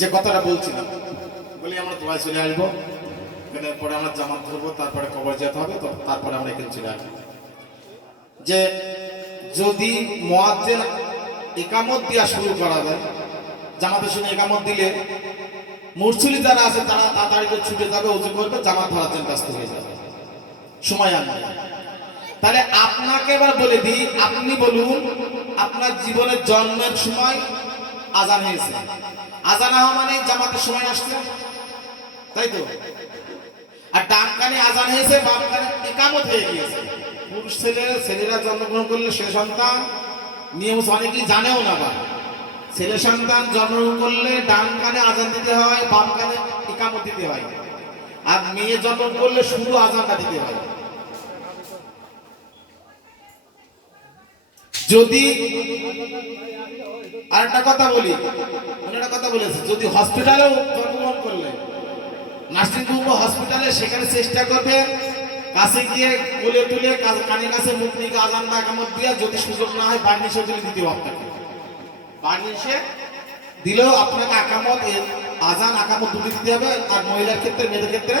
যে কথাটা বলছিলাম, বলি আমরা দোয়ায় চলে আসবো, এখানে পরে আমরা জামাত ধরবো, তারপরে কবর যেতে হবে, তারপরে আমরা এখানে চলে আসবো। যে যদি মুয়াজ্জিন ইকামত দিয়া শুরু করা যায়, জামাতের সঙ্গে ইকামত দিলে মুরসুলি যারা আছে তারা তাড়াতাড়ি করে ছুটে যাবে, ওযু করবে, জামাত ধরার জন্য ব্যস্ত হয়ে যাবে, সময় আর নেই। তাহলে আপনাকে এবার বলে দিই, আপনি বলুন আপনার জীবনের জন্মের সময় আজান হয়েছে, আজান হওয়া মানে জামাতের সময় আসছে, তাই তো? আর ডান কানে আজান হয়েছে, বাম কানে ইকামত হয়ে গিয়েছে। পুরুষ ছেলেরা জন্মগ্রহণ করলে সে সন্তান নিয়ম অনেকেই জানেও না, বা ছেলে সন্তান জন্মগ্রহণ করলে ডান কানে আজান দিতে হয়, বাম কানে ইকামত দিতে হয়। আর মেয়ে জন্ম করলে শুধু আজানটা দিতে হয়। যদি আরেকটা কথা বলি, একটা কথা বলেছে, যদি হসপিটালেও জন্মগ্রহণ করলে নার্সিং হোম হসপিটালে সেখানে চেষ্টা করবে কাছে গিয়ে কোলে তুলে কানের কাছে মুখ নিয়ে আজান বা একামত দিয়ে, যদি সুযোগ না হয় বার্নিশে দিলে দিতে হবে আপনাকে, বার্নিশে দিলেও আপনাকে আকামত আজান আকামত দুটি দিতে হবে। আর মহিলার ক্ষেত্রে মেয়েদের ক্ষেত্রে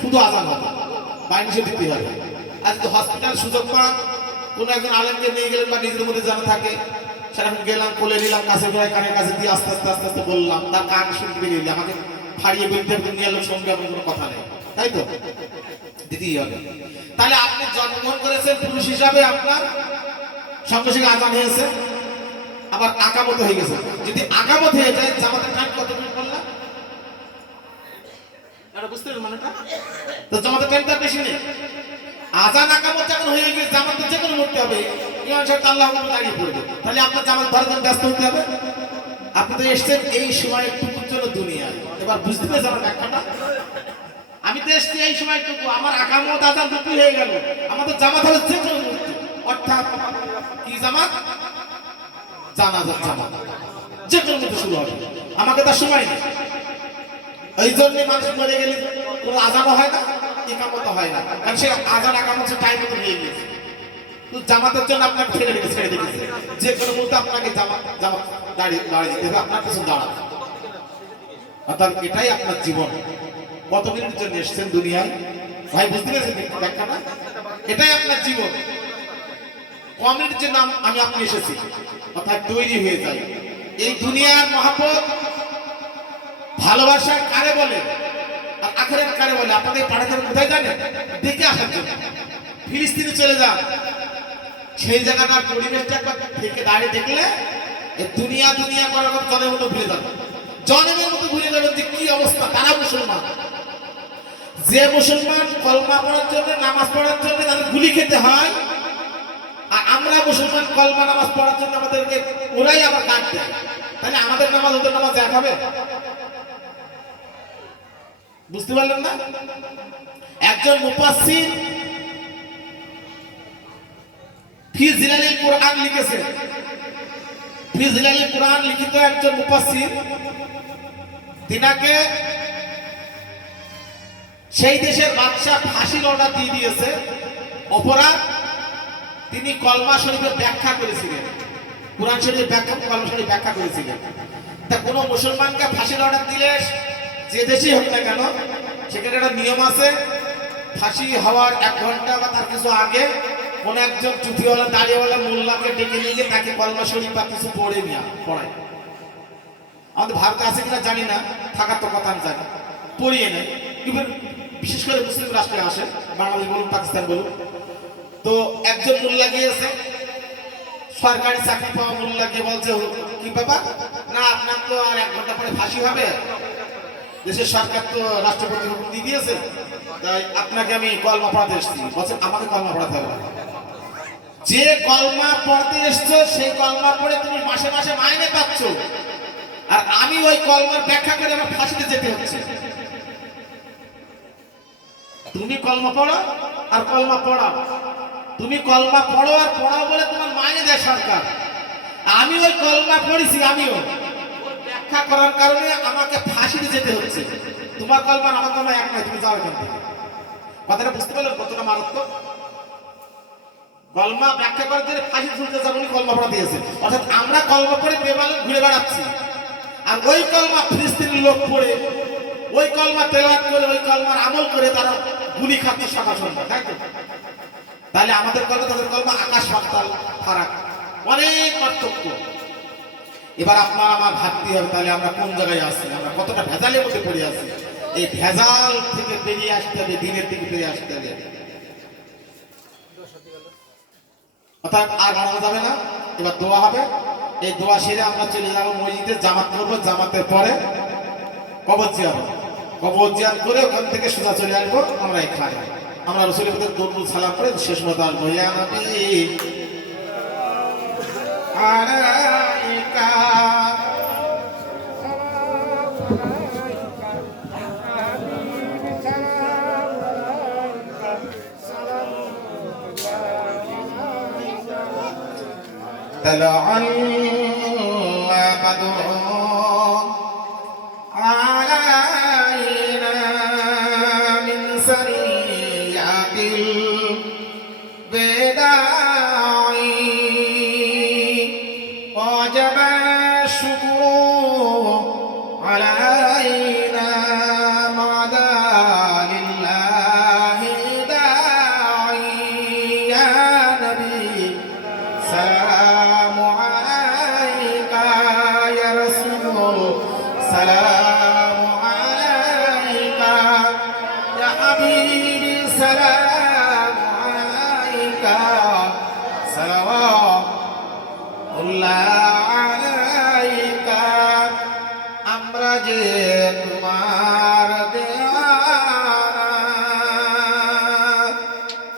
শুধু আজান হবে, বার্নিশে দিতে হবে। আর যদি হসপিটাল সুযোগ পান, কোনো একজন আলেমকে নিয়ে গেলেন বা নিজের মধ্যে জানা থাকে, সেরকম গেলাম, কোলে নিলাম, কাছে ঘরে কানের কাছে দিয়ে আস্তে আস্তে আস্তে আস্তে বললাম, তার কান শুনতে পেরে আমাকে ফাড়িয়ে বলতে নিয়ে এলো, সঙ্গে আমার কোনো কথা নেই, তাই তো? দিতেই হবে। তাহলে আপনি জন্মগ্রহণ করেছেন পুরুষ হিসাবে, আপনার সঙ্গে সঙ্গে আজান হয়েছে, আবার আকামত হয়ে গেছে। যদি আকামত হয়ে যায়, জামাতের টাইম কত মিনিট বললাম? বুঝতে পারবেন মানেটা? তো জামাতের টাইম তার বেশি নেই। আজান আকামত যখন হয়ে গেছে, জামাত তো যে কোনো করতে হবে, ইমাম সাহেব আল্লাহু আকবার দাঁড়িয়ে পড়বে। তাহলে আপনার জামাত ধরার জন্য ব্যস্ত হতে হবে। আপনি তো এসেছেন এই সময়টুকুর জন্য দুনিয়ায়। এবার বুঝতে পেরেছেন আমার ব্যাখ্যাটা? আমি তো এসেছি এই সময়টুকু, আমার আকামত আজান দুটি হয়ে গেল, আমাদের জামাত হবে যে কোনো মুহূর্তে। অর্থাৎ কি জামাত? জানাজার জামাত যে কোনো মুহূর্তে শুরু হবে, আমাকে তার সময় নেই। এই জন্যই মানুষ মরে গেলে কোনো আজানও হয় না, ইকামত হয় না, কারণ সে আজান আকামত টাইম মতো হয়ে গেছে। জামাতের জন্য আপনাকে ছেড়ে রেখেছে, যে কোনো মুহূর্তে আপনাকে জামাত দাঁড়িয়ে যেতে হবে, আপনার কিছু দাঁড়াবে। অর্থাৎ এটাই আপনার জীবন। কত মিনিটের জন্য এসেছেন দুনিয়ায় ভাই, বুঝতে পেরেছেন ব্যাখ্যাটা? এটাই আপনার জীবন। কম মিনিটের জন্য আমি আপনি এসেছি, অর্থাৎ তৈরি হয়ে যাই। এই দুনিয়ার মহব্বত ভালোবাসা কারে বলে আর আখিরাত কারে বলে আপনাদের পাঠাতে কোথায় জানেন? দেখে আসার জন্য ফিলিস্তিনে চলে যান, সেই জায়গাটার পরিবেশটা একবার থেকে দাঁড়িয়ে দেখলে দুনিয়া দুনিয়া করার কথা জনের মতো ভুলে যাবেন, জনের মতো ভুলে যাবেন যে কি অবস্থা। তারা মুসলমান, যে মুসলমান কলমা পড়ার জন্য নামাজ পড়ার জন্য তাদের গুলি খেতে হয়, আর আমরা মুসলমান কলমা নামাজ পড়ার জন্য আমাদেরকে ওরাই আবার কাট দেয়। তাহলে আমাদের নামাজ ওদের নামাজ এক হবে? বুঝতে পারলেন না? একজন মুফাসসির ফি জিলালিল কুরআন লিখেছেন, ফি জিলালিল কুরআন লিখিত একজন মুফাসসির, তিনাকে সেই দেশের বাদশা ফাঁসির অর্ডার দিয়ে দিয়েছে। অপরাধ, তিনি কলমা শরীফের ব্যাখ্যা করেছিলেন, কুরআন শরীফের ব্যাখ্যা, কলমা শরীফ ব্যাখ্যা করেছিলেন। তা কোনো মুসলমানকে ফাঁসির অর্ডার দিলে যে দেশেই হোক না কেন, সেখানে একটা নিয়ম আছে, ফাঁসি হওয়ার 1 ঘন্টা বা তার কিছু আগে কোন একজন চুটিওয়ালা দাড়িওয়ালা মোল্লাকে ডেকে নিয়ে গিয়ে তাকে কলমা শরীফ বা কিছু পড়ায়। আমাদের ভারতে আছে কিনা জানি না, থাকার তো কথা আমি জানি, পড়িয়ে নেয়। বিশেষ করে মুসলিম রাষ্ট্রে আসে, বাংলাদেশ বলুন পাকিস্তান বলুন। তো একজন মোল্লা গিয়েছে, সরকারি চাকরি পাওয়া মোল্লা গিয়ে বলছে, কি বাবা না আপনার তো আর 1 ঘন্টা পরে ফাঁসি হবে, দেশের সরকার তো রাষ্ট্রপতি হুকুম দিয়ে দিয়েছে, তাই আপনাকে আমি কলমা পড়াতে এসেছি। বলছে আমাকে কলমা পড়াতে হবে? যে কলমা পড়তে এসছো সেই কলমা পড়ে তুমি মাসে মাসে মাইনে পাচ্ছ, আর আমি ওই কলমার ব্যাখ্যা করে আমার ফাঁসিতে যেতে হচ্ছে। তুমি কলমা পড়ো আর কলমা পড়াও, তুমি কলমা পড়ো আর পড়াও বলে তোমার মাইনে দেয় সরকার, আমি ওই কলমা পড়েছি, আমিও ব্যাখ্যা করার কারণে আমাকে ফাঁসিতে যেতে হচ্ছে। তোমার কলমা আমার কলমা এক নয়, তুমি যাও এখান থেকে। কথাটা বুঝতে পারলেন কতটা মারাত্মক? কলমা ব্যাখ্যা করার জন্য ফাঁসি ঝুলতে যাবো, কলমা পড়া দিয়েছে। অর্থাৎ আমরা কলমা পড়ে বেমালুম ঘুরে বেড়াচ্ছি, আর ওই কলমা ফিলিস্তিনের লোক পড়ে ওই কলমা তেলাওয়াত করে ওই কলমার আমল করে তারা গুলি খাচ্ছে সকাল সন্ধ্যা, তাই তো? তাহলে আমাদের কলমা তাদের কলমা আকাশ পাতাল ফারাক, অনেক পার্থক্য। এবার আপনার আমার ভাবতে হবে তাহলে আমরা কোন জায়গায় আছি, আমরা কতটা ভেজালের মধ্যে পড়ে আছি। এই ভেজাল থেকে বেরিয়ে আসতে হবে, দিনের থেকে বেরিয়ে আসতে হবে। অর্থাৎ আর বাড়ানো যাবে না। এবার দোয়া হবে, এই দোয়া সেরে আমরা চলে যাবো মসজিদে, জামাত করবো, জামাতের পরে কবর জিয়ারত, কবর জিয়ারত করে ওখান থেকে সোজা চলে আসবো আমরা এখানে। আমরা রাসূলের প্রতি দরুদ সালাম করে শেষ মতো আসবো। ইয়া নবী আলাইকা طلع البدر علينا من ثنيات الوداع وجب الشكر علينا ما دا لله داعي يا نبي سلام عليك يا رسول سلام عليك يا حبيبي سلام عليك صلوات الله عليك আমরা যে তোমার দেওয়ানা,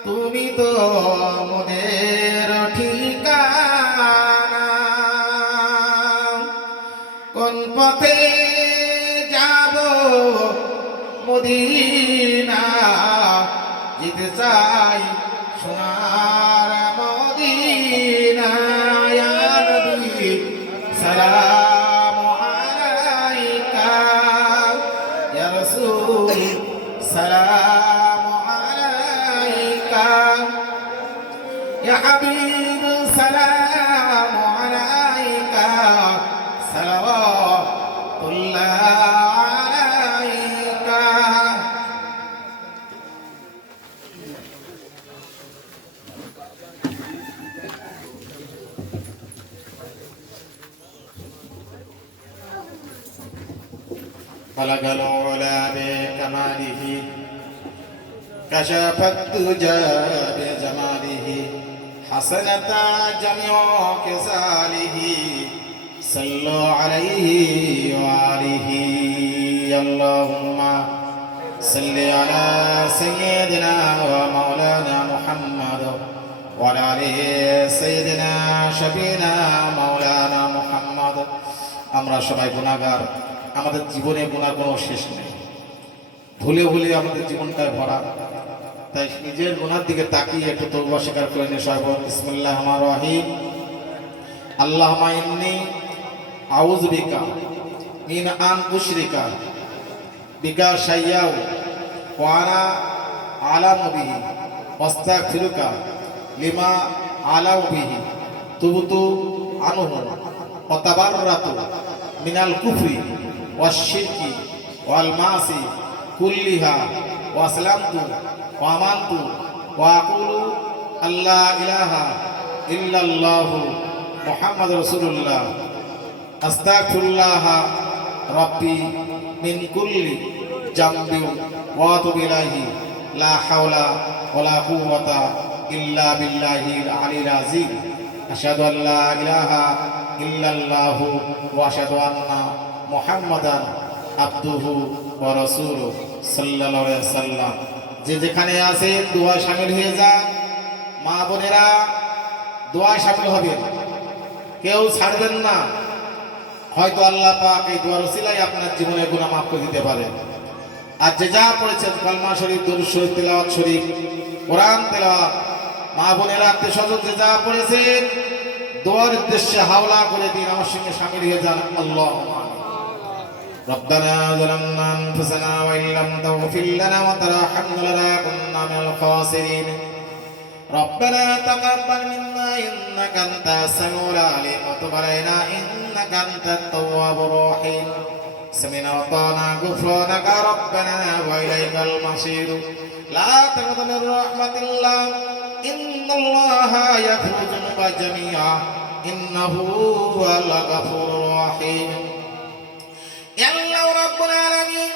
তুমি তো মোদের ঠিকানা। কোন পথে যাব মদিনা, যেতে চাই সোনার মদিনা। ইয়া নবী সালাম আলাইকা ইয়া রাসূল সালাম আলাইকা ইয়া হাবিব সালাম আলাইকা সালাওয়াতুল্লাহ আলাইকা। خلق العلا بكماله كشف الدجى بجماله حسنت جميع خصاله صلوا عليه وآله اللهم صل على سيدنا ومولانا محمد وعلى آله سيدنا شفينا مولانا محمد। আমরা সবাই গুনাহগার, আমাদের জীবনে গুনাহ কোনো শেষ নেই, ভুলে ভুলে আমাদের জীবনটায় ভরা। তাই নিজের গুনার দিকে তাকিয়ে একটু তওবা স্বীকার করে নিয়ে সবাই বলুন বিসমিল্লাহির রহমানির রহিম। আল্লাহুম্মা ইন্নী আউযু বিকা মিন আন উশরিকা বিকা শাইয়্যাও ওয়া আনা আলামু বিহি ওয়াস্তাগফিরুকা লিমা আলাউ বিহি তুবতু আনহু ওয়া তাবাররাতু মিনাল কুফরি ওয়াশ শিরকি ওয়াল মাসি কুল্লিহা ওয়া আসলামতু ওয়া আমানতু ওয়া আকুলু আল্লা ইলাহা ইল্লাল্লাহু মুহাম্মাদুর রাসূলুল্লাহ আস্তাগফিরুল্লাহ রাব্বি মিন কুল্লি জামবি ওয়া আতুবু ইলাইহি লা হাওলা ওয়ালা কুওয়াতা ইল্লা বিল্লাহিল আলিয়্যিল আযীম। আশহাদু আল্লা ইলাহা ইল্লাল্লাহু ওয়া আশহাদু আন্না মুহাম্মাদান আবদুহু ওয়া রাসূলুহু সাল্লাল্লাহু আলাইহি ওয়াসাল্লাম। যে যেখানে আছে দোয়ায় শামিল হয়ে যান। মা বোনেরা দোয়ায় শামিল হবেন, কেউ ছাড়বেন না। হয়তো আল্লাহ পাক এই দোয়ার ওসিলায় আপনার জীবনের গুনাহ মাফ করে দিতে পারেন। আর যে যা পড়েছেন কালমা শরীফ, দরুদ শরীফ, তেলাওয়াত শরীফ, কোরআন তেলাওয়াত, মা বোনেরা আত্মীয় স্বজন যে যা পড়েছেন দোয়ার উদ্দেশ্যে হাওলা করে দিন, আমার সঙ্গে শামিল হয়ে যান। আল্লাহুম্মা ربنا ظلمنا أنفسنا وإن لم تغفر لنا وترحمنا لنكونن من الخاسرين ربنا تقبل منا إنك أنت السميع العليم وتب علينا إنك أنت التواب الرحيم سمعنا وأطعنا غفرانك ربنا وإليك المصير لا تقنط من رحمة الله إن الله يغفر الذنوب جميعا إنه هو الغفور الرحيم يا الله رب العالمين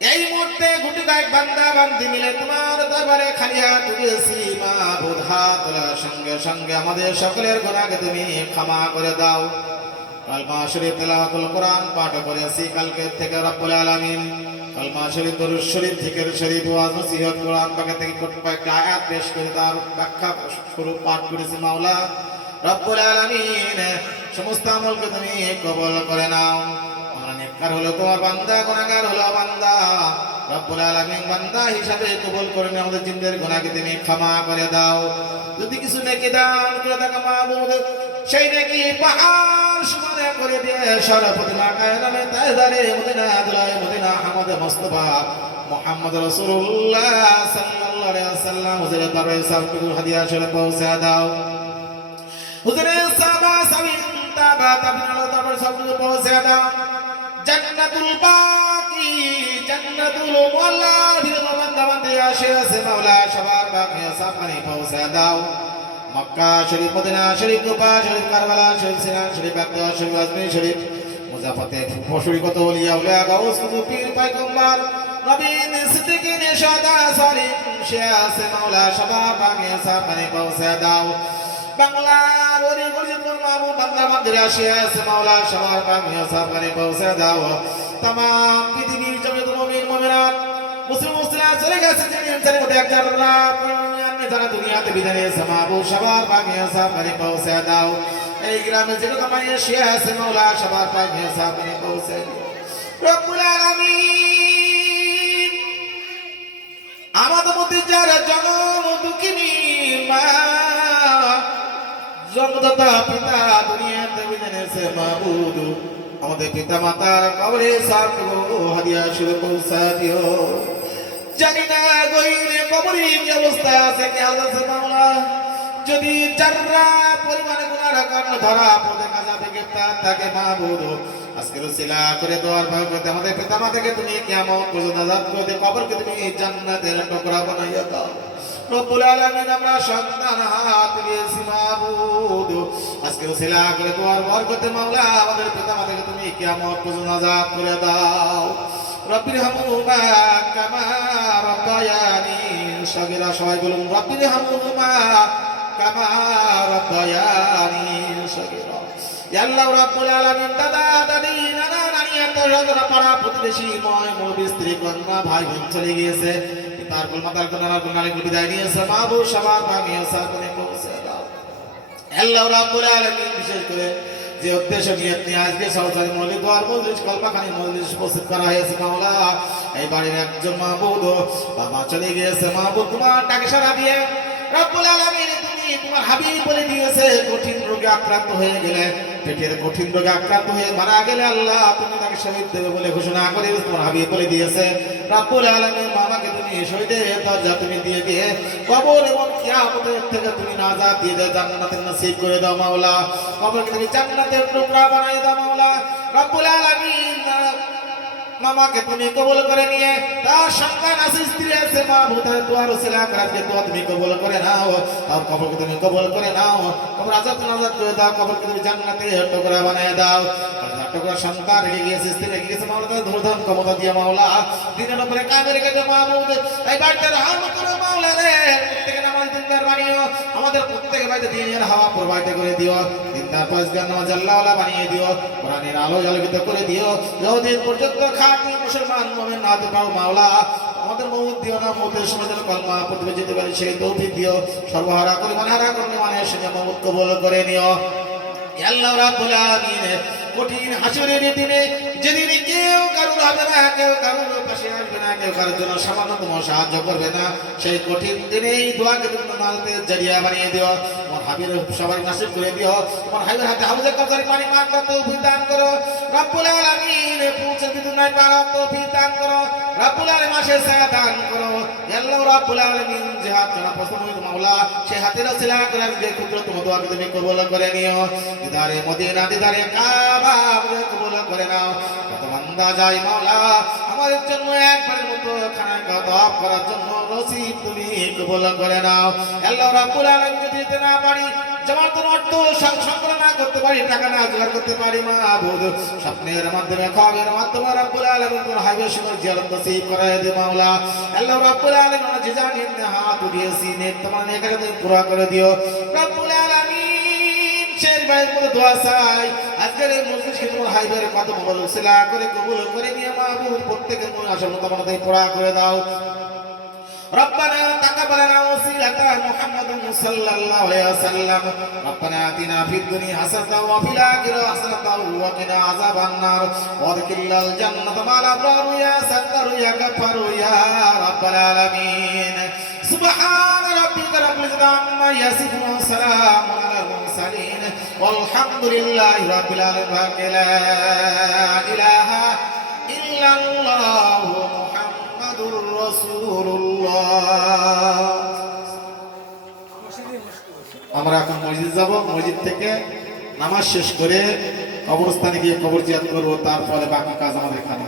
এই মুহূর্তে গুটি কয়েক বান্দা বান্দি মিলে তোমার দরবারে খালি হাত তুলেছি মাবুদ, হাত তোলার সঙ্গে সঙ্গে আমাদের সকলের গুনাহকে তুমি ক্ষমা করে দাও। কালমা শরীফ তেলাওয়াতুল কোরআন পাঠ করেছি কালকে থেকে রব্বুল আলামিন কালমা শরীফ দরুদ শরীফ জিকির শরীফ ওয়াজ নসিহত কোরআন পাক থেকে কয়েকটা আয়াত পেশ করে তার ব্যাখ্যা স্বরূপ পাঠ করেছি। মাওলা রব্বুল আলামিন সমস্ত আমলকে তুমি কবুল করে নাও। নেককার হলো তোমার বান্দা, গুনাহগার হলো বান্দা, রব্বুল আলামিন বান্দা হিসাবে কবুল করে নাও। আমাদের জিনদের গুনাহকে তুমি ক্ষমা করে দাও। যদি কিছু নেকি দান করে থাকো মাবুদ, সেই নেকি পাহাড় সমান করে দিয়ে সরপতি মাকায় নামে তাজদারে মদিনা দুলায় মদিনা আহমদ মুস্তাফা মুহাম্মদ রাসূলুল্লাহ সাল্লাল্লাহু আলাইহি ওয়াসাল্লাম হুজুরের দরবারে সবটুকু হাদিয়া স্বরূপ পৌঁছে দাও। হুজুরের সাহাবা সাবিন তাবা তাবিনের দরবারে সবটুকু পৌঁছে দাও। জান্নাতুল বাকি জান্নাতুল মুআল্লা ভিতরে আসে আছে মাওলা সবার বাকি সাফানি পৌঁছে দাও। মক্কা শরীফ, মদিনা শরীফ, কুফা শরীফ, কারবালা শরীফ, সিনান শরীফ, বাগদাদ শরীফ, আজমির শরীফ, মুজাফফতে ফসরি কত ওলিয়া উলিয়া গাউস কুতুব পীর পয়গম্বর নবী সিদ্দিকিন শাহাদা সালিম শিয়া আছে মাওলা সবার বাকি সাফানি পৌঁছে দাও। বাংলার ওরে গরিব মাহবুব বান্দা বান্দিরা আসে আছে মাওলা সবার বাকি সাফানি পৌঁছে দাও। तमाम পৃথিবীর জগৎ মুমিন মুমিনাত মুসলিম মুসলিমা চলে গেছে জিনের মধ্যে এক জাররা যারা দুনিয়াতে বিদায় নিয়েছে মাহবুব সবার বাকি সাফানি পৌঁছে দাও। এই গ্রামে যে কামাই শিয়া আছে মাওলা সবার বাকি সাফানি পৌঁছে দাও। রব্বুল আলামিন আমাদের মধ্যে যারা জনম দুঃখিনী মা জন্মদাতা পিতা দুনিয়াতে বিদায় নিয়েছে মাহবুব আমাদের পিতা মাতার কবরে সাফগুলো হাদিয়া শুরু পৌঁছা দিও। জানি না গইরে কবরে কি অবস্থা আছে কি আছে মাওলা, যদি যারা পরিমাণে গুনাহ কারণ ধরা পড়ে কাজাবে গ্রেফতার থাকে মাহবুব আজকে রসিলা করে দোয়ার ভাগতে আমাদের পিতা মাতাকে তুমি কিয়ামত পর্যন্ত আযাব করে দিয়ে কবরকে তুমি জান্নাতের টুকরা বানাইয়া দাও। রব্বুল আলামিন আমরা সন্তান হাত দিয়েছি মাহবুব আজকে রসিলা করে দোয়ার বরকতে মাওলা আমাদের পিতা মাতাকে তুমি কিয়ামত পর্যন্ত আযাব করে দাও। রব্বির হামহুমা কামা রাব্বায়ানি সগীরা, সবাই বলুন রব্বির হামহুমা কামা রাব্বায়ানি সগীরা। ইয়া আল্লাহ রব্বুল আলামিন দাদা দাদি নানা নানি আত্মীয়স্বজন পাড়া প্রতিবেশী ময় মুরব্বি স্ত্রী কন্যা ভাই বোন চলে গিয়েছে, তার কুল মাতার নানার কুল নানি বিদায় নিয়েছে মাহবুব সবার ভাগে সাথে পৌঁছে দাও। আল্লাহ রব্বুল আলামিন বিশেষ করে যে উদ্দেশ্য নিয়ে আজকে সরকারি মৌলিক মজলিস কলমাখানি মজলিস উপস্থিত করা হয়েছে মাওলা, এই বাড়ির একজন মাহবুব বাবা চলে গিয়েছে মাহবুব তোমার ডাকে সাড়া দিয়ে রব্বুল আলামিন তুমি তোমার হাবিব বলে দিয়েছে কঠিন রোগে আক্রান্ত হয়ে গেলে, পেটের কঠিন রোগে আক্রান্ত হয়ে মারা গেলে আল্লাহ তুমি তাকে শহীদ দেবে বলে ঘোষণা করে তোমার হাবিব বলে দিয়েছে। রব্বুল আলামিন মামাকে তুমি শহীদের দরজা তুমি দিয়ে দিয়ে কবর এবং কিয়ামতের থেকে তুমি নাজাত দিয়ে দাও, জান্নাতের নসিব করে দাও মাওলা, কবরকে তুমি জান্নাতের টুকরা বানিয়ে দাও মাওলা। রব্বুল আলামিন মামাকে তুমি কবুল করে নিয়ে তার সন্তান আছে স্ত্রী আছে মাহবুব তার দোয়ার ওসিলা করে দোয়া তুমি কবুল করে নাও, তার কবরকে তুমি কবুল করে নাও, কবর আজাদ নাজাত করে দাও, কবরকে তুমি জান্নাতের টুকরা বানিয়ে দাও। টুকরা সন্তান রেখে গিয়েছে স্ত্রী রেখে গিয়েছে মাওলা তার ধর্ম ক্ষমতা দিয়ে মাওলা দিনের উপরে কাজে রেখে দাও মাহবুব এই বাড়িতে রহমত করো মাওলা রে, প্রত্যেকে নামাজ দিনদার বানিও, আমাদের প্রত্যেকের বাড়িতে দিনের হাওয়া প্রবাহিত করে দিও, দিনদার পয়সার নামাজ আল্লাহওয়ালা বানিয়ে দিও, কোরআনের আলো আলোকিত করে দিও, যতদিন পর্যন্ত খাঁটি মুসলমান মুমিন না হতে পারো মাওলা আমাদের মউত দিও না, মউতের সময় যেন কলমা পড়তে যেতে পারি সেই তৌফিক দিও, সর্বহারা করে মানহারা করে মানের সঙ্গে মউত কবুল করে নিও। আল্লাহ রাব্বুল আলামিন কঠিন হাসরের দিনে যেদিন কেউ কারোর হবে না, কেউ কারোর পাশে আসবে না, কেউ কারোর জন্য সামান্যতম সাহায্য করবে না, সেই কঠিন দিনে এই দোয়াকে তুমি নাজাতের জরিয়া বানিয়ে দিও। হাবির সবার নাসিব করে দিও তোমার হাবির হাতে হাউজে কবজার পানি মান কত বিধান করো রব্বুল আলামিন পৌঁছে দিতে নাই পারো তো বিধান করো রব্বুল আলামিন মাসে ছায়া দান করো আল্লাহ রব্বুল আলামিন যে হাত ধরা পছন্দ হইতো মাওলা সেই হাতের ওসিলা করে যে ক্ষুদ্র তোমার দোয়াকে তুমি কবুল করে নিও দিদারে মদিনা দিদারে কাবা কবুল করে নাও কত বান্দা যায় মাওলা আমাদের জন্য একবারের মতো খানা খাওয়া করার জন্য নসিব তুমি কবুল করে নাও আল্লাহ রাব্বুল আলামিন যদি দিতে না পারি জামাতের অর্থ সংগ্রহ না করতে পারি টাকা না জোগাড় করতে পারি মাবুদ স্বপ্নের মাধ্যমে খাওয়ার মাধ্যমে রাব্বুল আলামিন তোমার হাবিবের সঙ্গে জিয়ারত নসিব করায় দে মাওলা আল্লাহ রাব্বুল আলামিন আমরা যে জানি হাত দিয়েছি নেক তোমার নেকারে তুমি পুরা করে দিও রাব্বুল আলামিন শের ভাইয়ের মধ্যে দোয়া চাই আজকের এই মজলিসকে তোমার হাবিবের কদম বল উসিলা করে কবুল করে নিয়ে মাবুদ প্রত্যেকের মনে আশা মতো আমাদের পুরা করে দাও ربنا تقبل لنا وسيلة محمد صلى الله عليه وسلم ربنا آتنا في الدنيا حسنة وفي الآخرة حسنة وقنا عذاب النار وادخلنا الجنة مع الأبرار يا ستر يا غفار يا رب العالمين سبحان ربك رب العزة عما يصفون وسلام على المرسلين والحمد لله رب العالمين لا إله إلا الله আমরা এখন মসজিদ যাব মসজিদ থেকে নামাজ শেষ করে কবরস্থানে গিয়ে কবর জিয়ারত করব তারপরে বাকি কাজ আমাদের এখানে